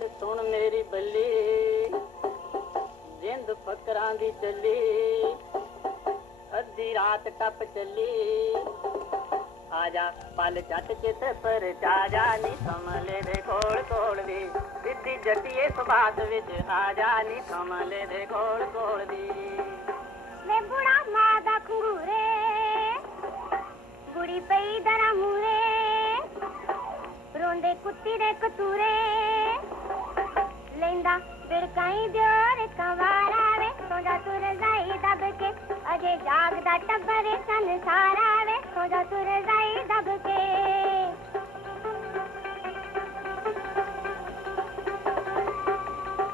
ਗੱਲ ਸੁਣ ਮੇਰੀ ਬੱਲੀ। ਜਿੰਦ ਫਕਰਾਂ ਦੀ ਚੱਲੀ। ਅੱਧੀ ਰਾਤ ਟੱਪ ਚੱਲੀ। ਆ ਜਾ, ਪਲ ਚੱਟ ਚਿੱਤ ਪਰ ਜਾ ਜਾ ਨੀ ਸਮਲੇ ਦੇ ਕੋਲ ਕੋਲ ਦੀ ਸਿੱਧੀ ਜੱਟੀਏ ਸੁਭਾਤ ਵਿੱਚ ਆ ਜਾ ਨੀ ਸਮਲੇ ਦੇ ਕੋਲ ਕੋਲ ਦੀ ਜਾਗਦਾ ਟੱਬਰ ਸੰਸਾਰਾ ਵੇ ਸੋਦਾ ਤੁਰ ਜਾਈ ਦਬ ਕੇ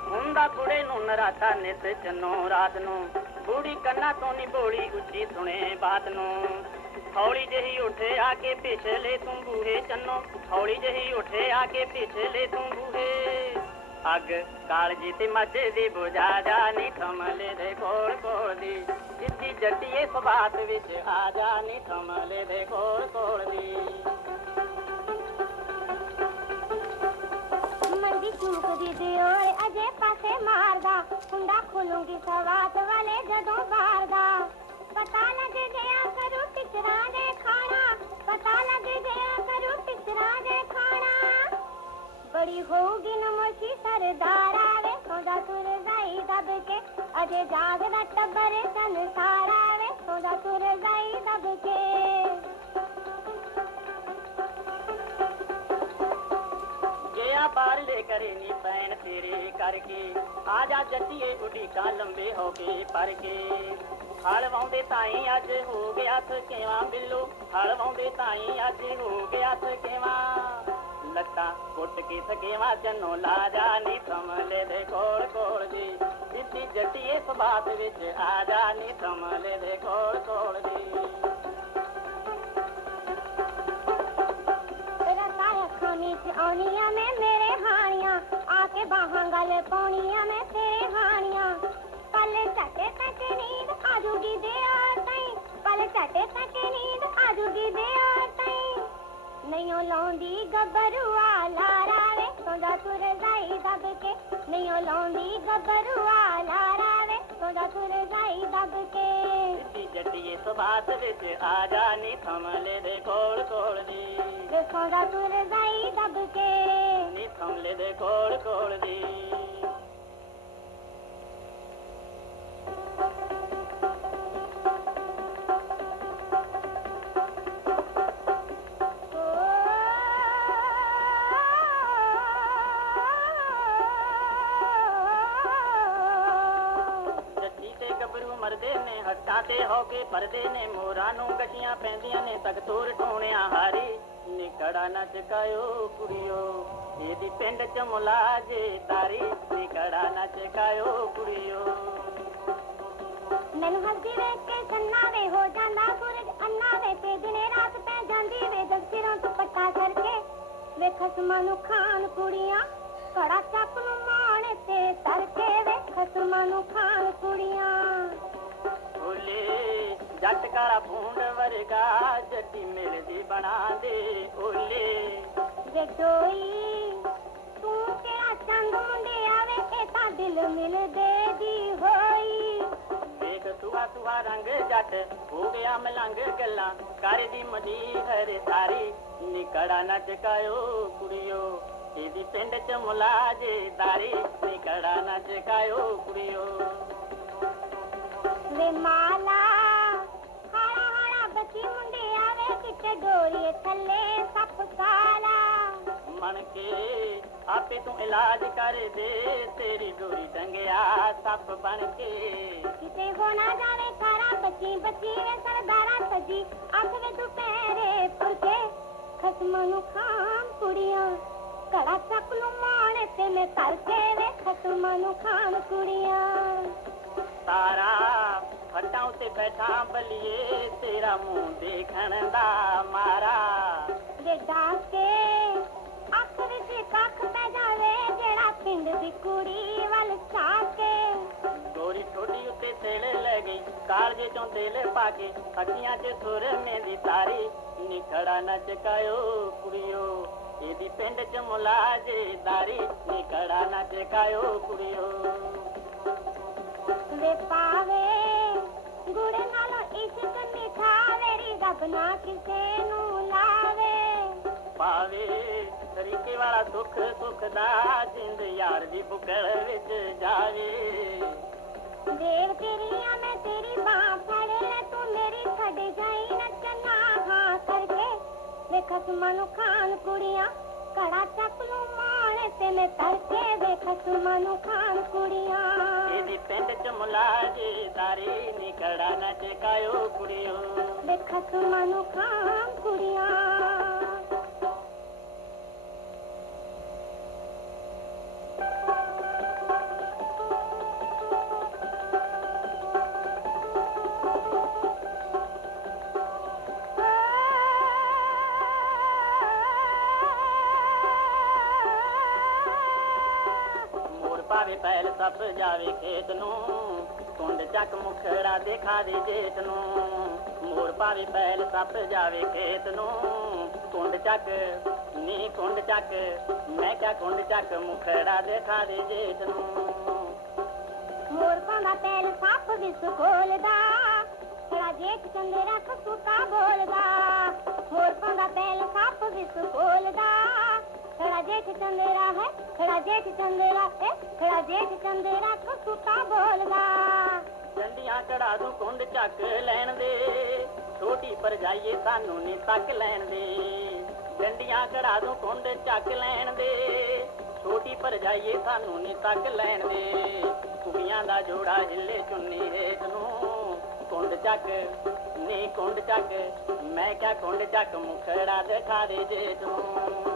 ਹੁੰਦਾ ਕੁੜੇ ਨੂੰ ਨਰਾਤਾ ਨਿਤ ਚੰਨੋ ਰਾਤ ਨੂੰ ਬੂੜੀ ਕੰਨਾਂ ਤੋਂ ਨੀ ਬੋਲੀ ਉੱਚੀ ਸੁਣੇ ਬਾਤ ਨੂੰ ਹੌਲੀ ਜਹੀ ਉੱਠੇ ਆ ਕੇ ਪਿਛਲੇ ਤੂੰ ਬੂਹੇ ਚੰਨੋ ਹੌਲੀ ਜਹੀ ਉੱਠੇ ਆ ਕੇ ਪਿਛਲੇ ਤੂੰ ਬੂਹੇ ਅੱਗ ਕਾਲਜੀ ਤੇ ਮੱਝੇ ਦੀ ਬੁਝਾ ਜਾ ਨੀ ਕਮਲੇ ਦੇ ਕੋਲ ਕੋਲ ਦੀ। ਜਿੱਦੀ ਜੱਟੀਏ ਸੁਭਾਤ ਵਿੱਚ ਆ ਜਾ ਨੀ ਕਮਲੇ ਦੇ ਕੋਲ ਕੋਲ ਦੀ। ਮੰਦੀ ਚੂਕਦੀ ਦਿਓਰ ਅਜੇ ਪਾਸੇ ਮਾਰਦਾ। ਹੁੰਦਾ ਖੋਲੂੰਗੀ ਸਵਾਤ ਵਾਲੇ ਜਦੋਂ ਬਾਰਦਾ। ਪਤਾ ਲੱਗ ਗਿਆ ਕਰੂ ਅਜੇ ਜਾਗਦਾ ਟੱਬਰ ਸੰਸਾਰਾ ਵੇ ਸੋਦਾ ਤੁਰ ਜਾਈ ਦਬ ਕੇ ਗਿਆ ਬਾਹਰ ਕਰੇ ਨੀ ਪੈਣ ਤੇਰੇ ਕਰਕੇ, ਆ ਜਾ ਜੱਟੀਏ ਉਡੀਕਾਂ ਲੰਬੇ ਹੋ ਕੇ ਪਰ ਕੇ। ਹਲ ਵਾਉਂਦੇ ਤਾਈ ਅੱਜ ਹੋ ਗਿਆ ਥਕੇਵਾ ਬਿੱਲੋ? ਹਲ ਵਾਉਂਦੇ ਤਾਈ ਅੱਜ ਹੋ ਗਿਆ ਥਕੇਵਾ ਲੱਤਾਂ ਕੁੱਟ ਕੇ ਥਕੇਵਾ ਜਨੋ ਲਾ ਜਾ ਨੀ ਕਮਲੇ ਦੇ ਕੋਲ ਕੋਲ ਜੀ। ਇੱਤੀ ਜੱਟੀਏ ਸੁਭਾਤ ਵਿੱਚ ਆ ਜਾ ਨੀ ਕਮਲੇ ਦੇ ਕੋਲ ਕੋਲ ਜੀ ਤੇਰਾ ਸਾਇਆ ਖਾਨੀ ਚ ਆਉਣੀਆਂ ਮੈਂ ਮੇਰੇ ਹਾਣੀਆਂ, ਆ ਕੇ ਬਾਹਾਂ ਗਲ ਪਾਉਣੀਆਂ ਮੈਂ ਤੇਰੇ ਹਾਣੀਆਂ। ਪਲ ਝਟੇ ਤੱਕ ਨੀਂਦ ਆਜੂਗੀ ਦੇ ਆਤਈ ਪਲ ਝਟੇ ਤੱਕ ਨੀਂਦ ਆਜੂਗੀ ਦੇ ਆਤਈ ਨਹੀਂ ਉਹ ਲਾਉਂਦੀ ਗੱਭਰੂਆ ਲਾਰਾ ਸੋਦਾ ਤੁਰ ਜਾਈ ਦਬ ਕੇ ਨਹੀਂ ਉਹ ਲਾਉਂਦੀ ਗੱਭਰੂਆ ਲਾਰਾ ਵੇ ਸੋਦਾ ਤੁਰ ਜਾਈ ਦਬ ਕੇ। ਇੱਤੀ ਜੱਟੀਏ ਸੁਭਾਤ ਵਿੱਚ ਆ ਜਾ ਨੀ ਕਮਲੇ ਦੇ ਕੋਲ ਕੋਲ ਵੇ ਸੋਦਾ ਤੁਰ ਜਾਈ ਦਬ ਕੇ। ਨੀ ਕਮਲੇ ਦੇ ਕੋਲ ਕੋਲ ਦੀ। ਕੇ ਪਰਦੇ ਨੇ ਮੋਰਾਂ ਨੂੰ, ਗੱਡੀਆਂ ਪੈਂਦੀਆਂ ਨੇ ਤੱਕ ਟੋਣਿਆ ਹਾਰੀ। ਨਿਕੜਾ ਨਾ ਚਕਾਇਓ ਕੁੜੀਓ, ਇਹਦੀ ਪਿੰਡ ਚ ਮੁਲਾਜੇ ਤਾਰੀ। ਨਿਕੜਾ ਨਾ ਚਕਾਇਓ ਕੁੜੀਓ। ਮੈਨੂੰ ਹੱਸਦੀ ਵੇਖ ਕੇ ਸੰਨਾ ਵੇ ਹੋ ਜਾਂਦਾ ਸੂਰਜ ਅੰਨਾ ਵੇ ਤੇ ਦਿਨੇ ਰਾਤ ਪੈ ਜਾਂਦੀ ਵੇ ਜਦ ਸਿਰੋਂ ਦੁਪੱਟਾ ਕਰਕੇ। ਵੇ ਖਸਮਾਂ ਨੂੰ ਖਾਣ ਕੁੜੀਆਂ ਕੜਾ ਚੱਪ ਬਣਾ ਦੇ ਓਲੇ। ਵੇ ਡੋਈ ਤੂੰ ਕਿਹੜਾ ਚੰਦ ਮੁੰਡਿਆ ਵੇ ਇਹ ਤਾਂ ਦਿਲ ਮਿਲਦੇ ਦੀ ਹੋਈ। ਵੇਖ ਸੁਆ ਸੁਆ ਰੰਗ ਜੱਟ ਹੋ ਗਿਆ ਮਲੰਗ ਗੱਲਾਂ। ਕਰਦੀ ਮਦੀ ਹਰ ਸਾਰੀ ਨਿਕੜਾ ਨਾ ਕੁੜੀਓ। ਇਹਦੀ ਪਿੰਡ ਚ ਮੁਲਾਜੇ ਦਾਰੀ ਨਿਕੜਾ ਨਾ ਚਕਾਇਓ ਕੁੜੀਓ। ਵੇ ਮਾਲਾ ਵੇ ਕਿਤੇ ਡੋਰੀਏ ਥੱਲੇ ਸੱਪ ਕਾਲਾ ਮਣ ਕੇ ਆਪੇ ਤੂੰ ਇਲਾਜ ਕਰ ਦੇ ਤੇਰੀ ਡੋਰੀ ਟੰਗਿਆ ਸੱਪ ਬਣ ਕੇ। ਕਿਤੇ ਹੋ ਨਾ ਜਾਵੇ ਖਾਰਾ ਬੱਚੀ ਬੱਚੀ ਵੇ ਸਰਦਾਰਾ ਸੱਜੀ ਅੱਖ ਵੇ ਦੁਪਹਿਰੇ ਪੁਰਕੇ ਖਸਮਾਂ ਨੂੰ ਖਾਣ ਕੁੜੀਆਂ ਕੜਾ ਚੱਕ ਨੂੰ ਮਾਣ ਤੇ ਮੈਂ ਕਰਕੇ ਵੇ ਖਸਮਾਂ ਨੂੰ ਖਾਣ ਕੁੜੀਆਂ। ਬੈਠਾ ਬਲੀਏ ਤੇਰਾ ਮੂੰਹ ਦੇਖਣ ਦਾ ਮਾਰਾ। ਵੇ ਕੇ ਅੱਖ ਵਿੱਚ ਕੱਖ ਪੈ ਜਾਵੇ ਜਿਹੜਾ ਪਿੰਡ ਦੀ ਕੁੜੀ ਵੱਲ ਚਾਕੇ ਗੋਰੀ ਠੋਡੀ ਉੱਤੇ ਤੇਲ ਲੈ ਗਈ ਕਾਲਜੇ ਚੋਂ ਤੇਲ ਪਾ ਕੇ ਅੱਖੀਆਂ 'ਚ ਸੁਰ ਮਹਿੰਦੀ ਤਾਰੀ। ਨਿਖੜਾ ਨਾ ਚਕਾਇਓ ਕੁੜੀਓ ਇਹਦੀ ਪਿੰਡ ਚ ਮੁਲਾਜੇ ਦਾਰੀ ਨੀ ਕੜਾ ਨਾ ਚਕਾਇਓ ਕੁੜਿਓ। ਵੇ ਪਾਵੇ ਗੁੜ ਨਾਲੋਂ ਇਸ਼ਕ ਮਿਠਾ ਵੇਰੀ ਰੱਬ ਨਾ ਕਿਸੇ ਨੂੰ ਲਾਵੇ। ਪਾਵੇ ਤਰੀਕੇ ਵਾਲਾ ਸੁੱਖ ਸੁੱਖ ਦਾ ਜਿੰਦ ਯਾਰ ਦੀ ਬੁਕਲ ਵਿੱਚ ਜਾਵੇ। ਦੇਵ ਤੇਰੀਆਂ ਮੈਂ ਤੇਰੀ ਬਾਹ ਫੜ ਲੈ ਤੂੰ ਮੇਰੀ ਛੱਡ ਜਾਈ ਨੱਚਣਾ ਹਾਂ ਕਰਕੇ ਵੇਖ ਸੁਮਨ ਖਾਨ ਕੁੜੀਆਂ ਕੜਾ ਚੱਕ ਲੂ ख़ान कु पिंड च मुलादारी चेको कुड़ियूं। खसान कुड़ ਪਾਵੇ, ਪਹਿਲ ਸੱਪ ਜਾਵੇ ਖੇਤ ਨੂੰ। ਕੁੰਡ ਚੱਕ ਮੁਖੜਾ ਦੇਖਾ ਦੇ ਜੇਤ ਨੂੰ। ਮੋਰ ਪਾਵੇ, ਪਹਿਲ ਸੱਪ ਜਾਵੇ ਖੇਤ ਨੂੰ। ਕੁੰਡ ਚੱਕ ਨੀ ਕੁੰਡ ਚੱਕ ਮੈਂ ਕਿਆ ਕੁੰਡ ਚੱਕ ਮੁਖੜਾ ਦੇਖਾ ਦੇ ਜੇਤ ਨੂੰ। ਮੋਰ ਪਾਉਂਦਾ ਪੈਲ ਸੱਪ ਵਿਸ ਖੋਲਦਾ। ਖੜਾ ਜੇਠ ਚੰਦੇ ਰੱਖ ਸੁੱਕਾ ਬੋਲਦਾ। ਮੋਰ ਪਾਉਂਦਾ ਪੈਲ ਸੱਪ ਵਿਸ ਖੋਲਦਾ। ਖੜਾ ਜੇਠ ਚੰਦੇਰਾ ਹੈ, ਖੜਾ ਜੇਠ ਚੰਦੇਰਾ ਹੈ, ਖੜਾ ਜੇਠ ਚੰਦੇਰਾ ਸੁੱਕਾ ਬੋਲਦਾ। ਡੰਡੀਆਂ ਕਢਾ ਦੂੰ ਕੁੰਡ ਚੱਕ ਲੈਣ ਦੇ, ਛੋਟੀ ਪਰ ਜਾਈਏ ਸਾਨੂੰ ਨੀ ਤੱਕ ਲੈਣ ਦੇ। ਡੰਡੀਆਂ ਕਢਾ ਦੂੰ ਕੁੰਡ ਚੱਕ ਲੈਣ ਦੇ, ਛੋਟੀ ਪਰ ਸਾਨੂੰ ਨੀ ਤੱਕ ਲੈਣ ਦੇ। ਕੁੜੀਆਂ ਦਾ ਜੋੜਾ ਹਿੱਲੇ ਚੁੰਨੀ ਹੇਠ ਨੂੰ, ਕੁੰਡ ਚੱਕ, ਨੀ ਕੁੰਡ ਚੱਕ, ਮੈਂ ਕਿਆ ਕੁੰਡ ਚੱਕ ਮੁਖੜਾ ਦਿਖਾ ਦੇ ਜੇ ਤੂੰ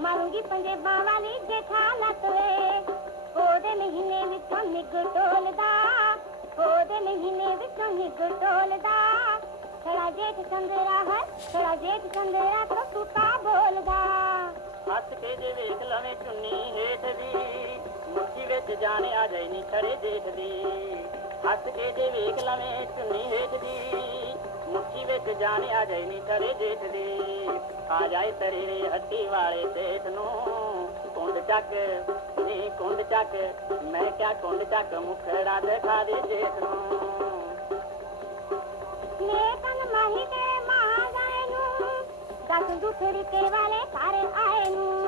ਮਾਰੂੰਗੀ ਪੰਜੇਬਾਂ ਵਾਲੀ ਜੇਠਾ ਲੱਤ ਵੇ ਉਹਦੇ ਮਹੀਨੇ ਵਿੱਚੋਂ ਨਿੱਗ ਟੋਲਦਾ ਉਹਦੇ ਮਹੀਨੇ ਵਿੱਚੋਂ ਨਿੱਗ ਟੋਲਦਾ ਖੜਾ ਜੇਠ ਚੰਦਰਾ ਹੈ ਖੜਾ ਜੇਠ ਚੰਦਰਾ ਤੋਂ ਸੁੱਤਾ ਬੋਲਦਾ ਹੱਥ ਕੇ ਜੇ ਵੇਖ ਲਵੇਂ ਚੁੰਨੀ ਹੇਠ ਦੀ ਮੁੱਠੀ ਵਿੱਚ ਜਾਣ ਆ ਜਾਈ ਨੀ ਖੜੇ ਦੇਖਦੀ ਹੱਥ ਕੇ ਜੇ ਵੇਖ ਲਵੇਂ, ਚੁੰਨੀ ਹੇਠ ਦੀ ਮੁੱਠੀ ਵਿੱਚ ਜਾਣ ਆ ਜਾਈ ਨੀ ਖੜੇ ਦੇਖਦੀ ਆ ਜਾਏ ਤੇਰੇ ਹੱਟੀ ਵਾਲੇ ਸੇਠ ਨੂੰ। ਕੁੰਡ ਚੱਕ, ਨੀ ਕੁੰਡ ਚੱਕ, ਮੈਂ ਕਿਆ ਕੁੰਡ ਚੱਕ ਮੁਖੜਾ ਦਿਖਾ ਦੇ ਜੇਠ ਨੂੰ। ਨੇਕਨ ਮਾਹੀ ਤੇ ਮਾਂ ਜਾਏ ਨੂੰ, ਦਸ ਦੁਖੜੀ ਤੇ ਵਾਲੇ ਸਾਰੇ ਆਏ ਨੂੰ।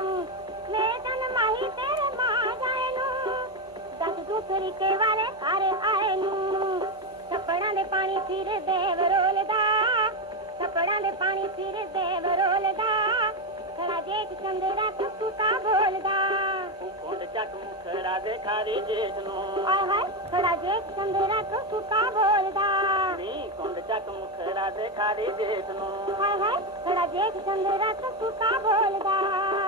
ਤੇ ਵਾਲੇ ਸਾਰੇ ਆਏ ਨੂੰ। ਛੱਪੜਾਂ ਦੇ ਪਾਣੀ ਫਿਰ ਦੇਵ ਰੋਲਦਾ ਛੱਪੜਾਂ ਦੇ ਪਾਣੀ ਫਿਰ ਦੇਵ ਰੋਲਦਾ ਖੜਾ ਜੇਠ ਚੰਦਰਾ ਕੁੱਤਾ ਬੋਲਦਾ। ਕੁੰਡ ਚੱਕ ਮੁਖੜਾ ਦੇ ਜੇਠ ਨੂੰ। ਆਏ ਹਾਏ ਖੜਾ ਜੇਠ ਚੰਦਰਾ ਕੁੱਤਾ ਬੋਲਦਾ। ਨੀ ਕੁੰਡ ਚੱਕ ਮੁਖੜਾ ਦੇ ਜੇਠ ਨੂੰ। ਹਾਏ ਹਾਏ ਖੜਾ ਜੇਠ ਚੰਦਰਾ ਤੋਂ ਸੁੱਕਾ ਬੋਲਦਾ।